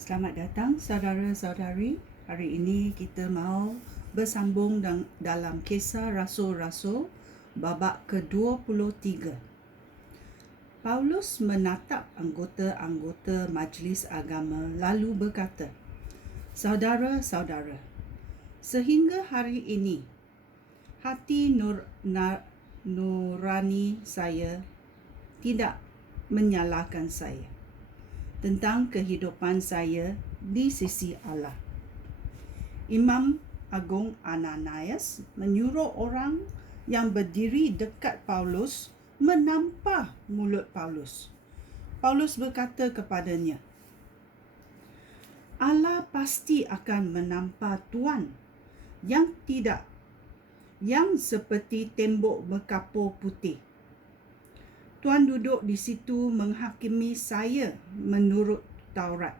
Selamat datang saudara-saudari. Hari ini kita mau bersambung dalam Kisah Rasul-Rasul babak ke-23. Paulus menatap anggota-anggota majlis agama lalu berkata, "Saudara-saudara, sehingga hari ini hati nurani saya tidak menyalahkan saya tentang kehidupan saya di sisi Allah." Imam Agung Ananias menyuruh orang yang berdiri dekat Paulus menampar mulut Paulus. Paulus berkata kepadanya, "Allah pasti akan menampar Tuan yang seperti tembok berkapur putih. Tuan duduk di situ menghakimi saya menurut Taurat.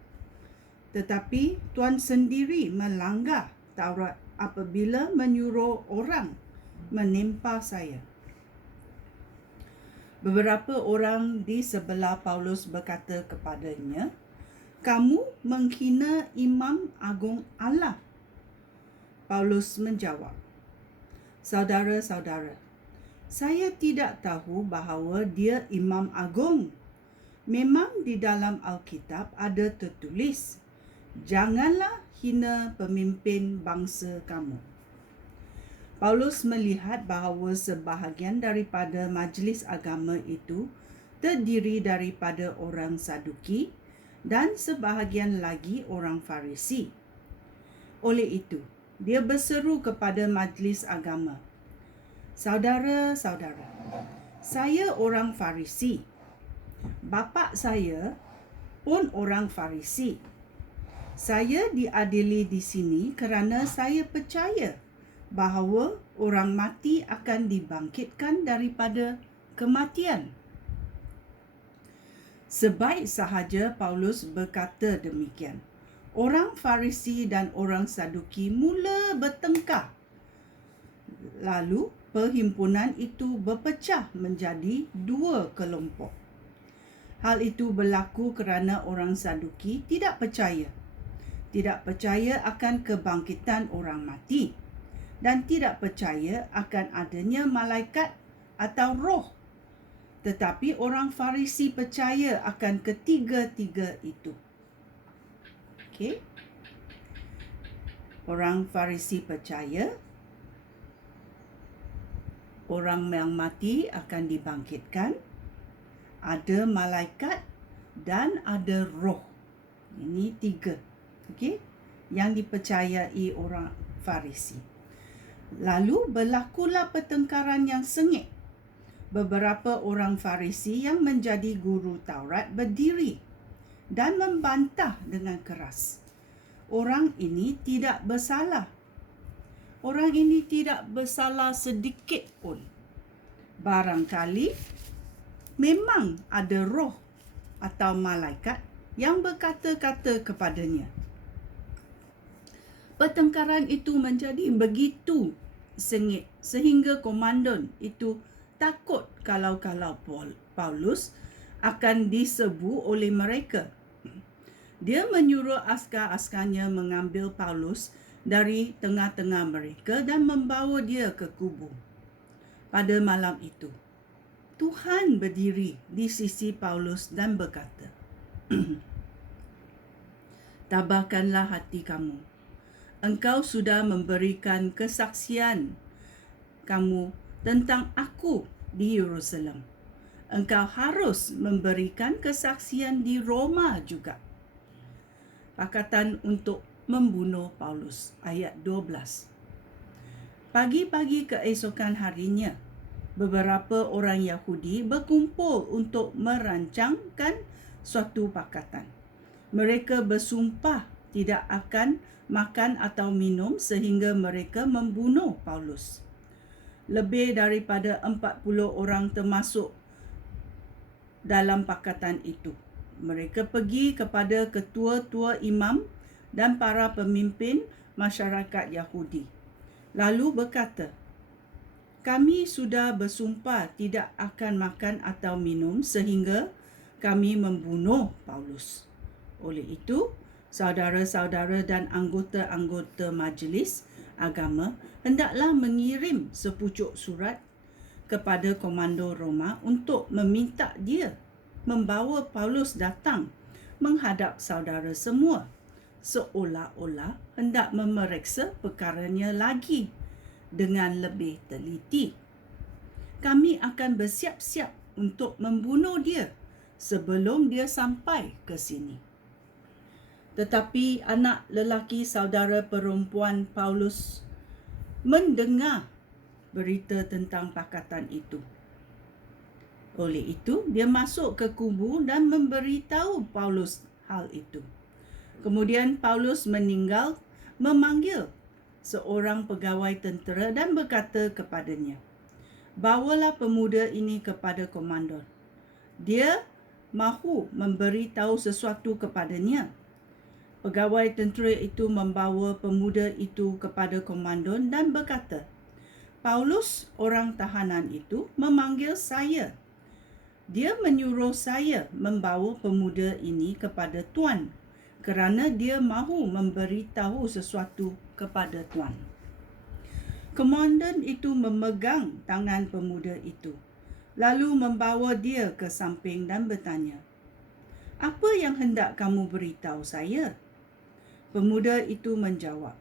Tetapi Tuan sendiri melanggar Taurat apabila menyuruh orang menimpa saya." Beberapa orang di sebelah Paulus berkata kepadanya, "Kamu menghina Imam Agung Allah." Paulus menjawab, "Saudara-saudara, saya tidak tahu bahawa dia Imam Agung. Memang di dalam Alkitab ada tertulis, 'Janganlah hina pemimpin bangsa kamu.'" Paulus melihat bahawa sebahagian daripada majlis agama itu terdiri daripada orang Saduki dan sebahagian lagi orang Farisi. Oleh itu, dia berseru kepada majlis agama, "Saudara-saudara, saya orang Farisi. Bapa saya pun orang Farisi. Saya diadili di sini kerana saya percaya bahawa orang mati akan dibangkitkan daripada kematian." Sebaik sahaja Paulus berkata demikian, orang Farisi dan orang Saduki mula bertengkar. Lalu perhimpunan itu berpecah menjadi dua kelompok. Hal itu berlaku kerana orang Saduki tidak percaya akan kebangkitan orang mati dan tidak percaya akan adanya malaikat atau roh. Tetapi orang Farisi percaya akan ketiga-tiga itu. Okey. Orang Farisi percaya orang yang mati akan dibangkitkan, ada malaikat dan ada roh. Ini tiga. Okey, yang dipercayai orang Farisi. Lalu berlakulah pertengkaran yang sengit. Beberapa orang Farisi yang menjadi guru Taurat berdiri dan membantah dengan keras. Orang ini tidak bersalah. Orang ini tidak bersalah sedikit pun. Barangkali memang ada roh atau malaikat yang berkata-kata kepadanya. Pertengkaran itu menjadi begitu sengit sehingga komandan itu takut kalau Paulus akan diserbu oleh mereka. Dia menyuruh askar-askarnya mengambil Paulus dari tengah-tengah mereka dan membawa dia ke kubu. Pada malam itu, Tuhan berdiri di sisi Paulus dan berkata, "Tabahkanlah hati kamu. Engkau sudah memberikan kesaksian kamu tentang aku di Yerusalem. Engkau harus memberikan kesaksian di Roma juga." Pakatan untuk membunuh Paulus. Ayat 12. Pagi-pagi keesokan harinya, beberapa orang Yahudi berkumpul untuk merancangkan suatu pakatan. Mereka bersumpah tidak akan makan atau minum sehingga mereka membunuh Paulus. Lebih daripada 40 orang termasuk dalam pakatan itu. Mereka pergi kepada ketua-tua imam dan para pemimpin masyarakat Yahudi. Lalu berkata, "Kami sudah bersumpah tidak akan makan atau minum sehingga kami membunuh Paulus. Oleh itu, Saudara-saudara dan anggota-anggota majlis agama hendaklah mengirim sepucuk surat kepada komando Roma untuk meminta dia membawa Paulus datang menghadap saudara semua, seolah-olah hendak memeriksa perkaranya lagi dengan lebih teliti. Kami akan bersiap-siap untuk membunuh dia sebelum dia sampai ke sini. Tetapi anak lelaki saudara perempuan Paulus mendengar berita tentang pakatan itu. Oleh itu, dia masuk ke kubu dan memberitahu Paulus hal itu. Kemudian Paulus memanggil seorang pegawai tentera dan berkata kepadanya, "Bawalah pemuda ini kepada komandan. Dia mahu memberitahu sesuatu kepadanya." Pegawai tentera itu membawa pemuda itu kepada komandan dan berkata, "Paulus, orang tahanan itu, memanggil saya. Dia menyuruh saya membawa pemuda ini kepada tuan kerana dia mahu memberitahu sesuatu kepada tuan." Komandan itu memegang tangan pemuda itu, lalu membawa dia ke samping dan bertanya, "Apa yang hendak kamu beritahu saya?" Pemuda itu menjawab,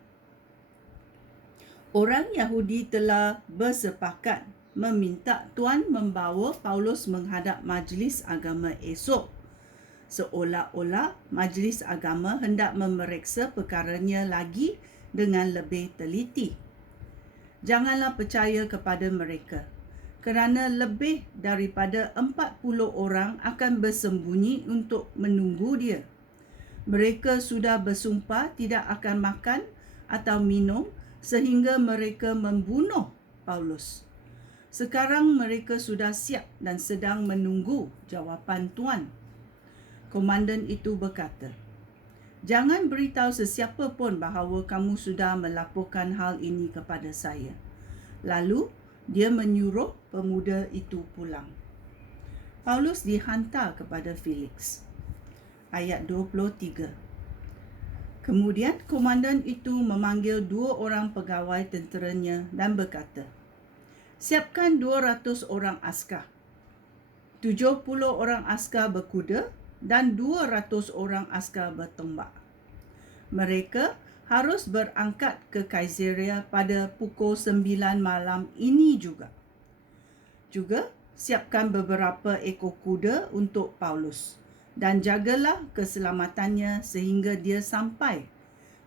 "Orang Yahudi telah bersepakat meminta tuan membawa Paulus menghadap majlis agama esok, seolah-olah majlis agama hendak memeriksa perkaranya lagi dengan lebih teliti. Janganlah percaya kepada mereka, kerana lebih daripada 40 orang akan bersembunyi untuk menunggu dia. Mereka sudah bersumpah tidak akan makan atau minum sehingga mereka membunuh Paulus. Sekarang mereka sudah siap dan sedang menunggu jawapan tuan." Komandan itu berkata, "Jangan beritahu sesiapa pun bahawa kamu sudah melaporkan hal ini kepada saya." Lalu dia menyuruh pemuda itu pulang. Paulus dihantar kepada Felix. Ayat 23. Kemudian komandan itu memanggil 2 orang pegawai tenteranya dan berkata, "Siapkan 200 orang askar, 70 orang askar berkuda dan 200 orang askar bertombak. Mereka harus berangkat ke Kaisarea pada pukul 9 malam ini juga. Juga siapkan beberapa ekor kuda untuk Paulus dan jagalah keselamatannya sehingga dia sampai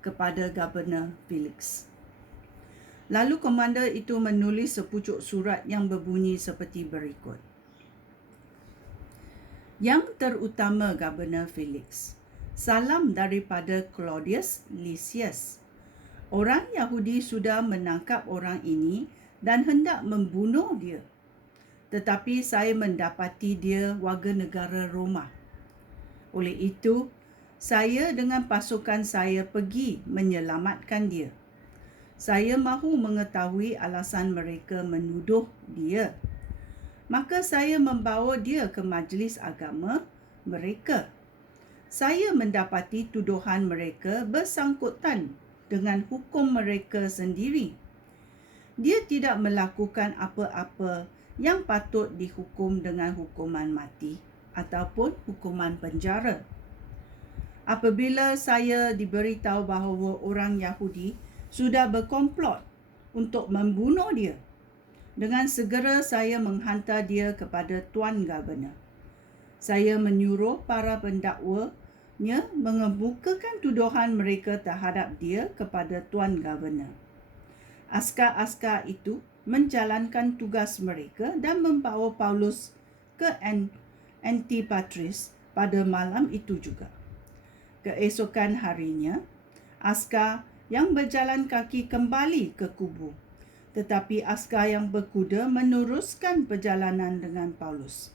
kepada Gubernur Felix." Lalu komandan itu menulis sepucuk surat yang berbunyi seperti berikut. "Yang terutama Gubernur Felix, salam daripada Claudius Lysias. Orang Yahudi sudah menangkap orang ini dan hendak membunuh dia. Tetapi saya mendapati dia warga negara Roma. Oleh itu, saya dengan pasukan saya pergi menyelamatkan dia. Saya mahu mengetahui alasan mereka menuduh dia. Maka saya membawa dia ke majlis agama mereka. Saya mendapati tuduhan mereka bersangkutan dengan hukum mereka sendiri. Dia tidak melakukan apa-apa yang patut dihukum dengan hukuman mati ataupun hukuman penjara. Apabila saya diberitahu bahawa orang Yahudi sudah berkomplot untuk membunuh dia, dengan segera saya menghantar dia kepada Tuan Gubernur. Saya menyuruh para pendakwanya mengemukakan tuduhan mereka terhadap dia kepada Tuan Gubernur. Askar-askar itu menjalankan tugas mereka dan membawa Paulus ke Antipatris pada malam itu juga. Keesokan harinya, askar yang berjalan kaki kembali ke kubu, tetapi askar yang berkuda meneruskan perjalanan dengan Paulus.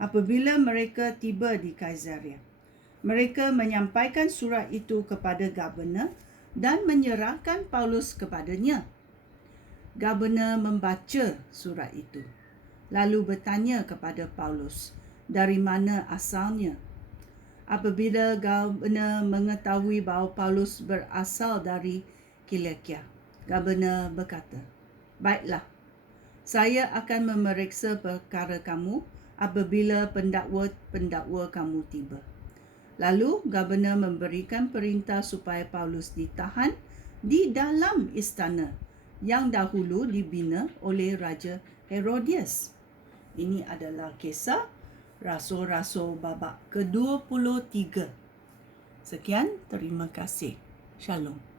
Apabila mereka tiba di Kaisarea, mereka menyampaikan surat itu kepada Gubernur dan menyerahkan Paulus kepadanya. Gubernur membaca surat itu, lalu bertanya kepada Paulus, dari mana asalnya. apabila Governor mengetahui bahawa Paulus berasal dari Kilikia. Governor berkata, "Baiklah, saya akan memeriksa perkara kamu apabila pendakwa kamu tiba." Lalu Governor memberikan perintah supaya Paulus ditahan di dalam istana yang dahulu dibina oleh Raja Herodias. Ini adalah kisah Rasul-Rasul babak ke-23. Sekian, terima kasih. Shalom.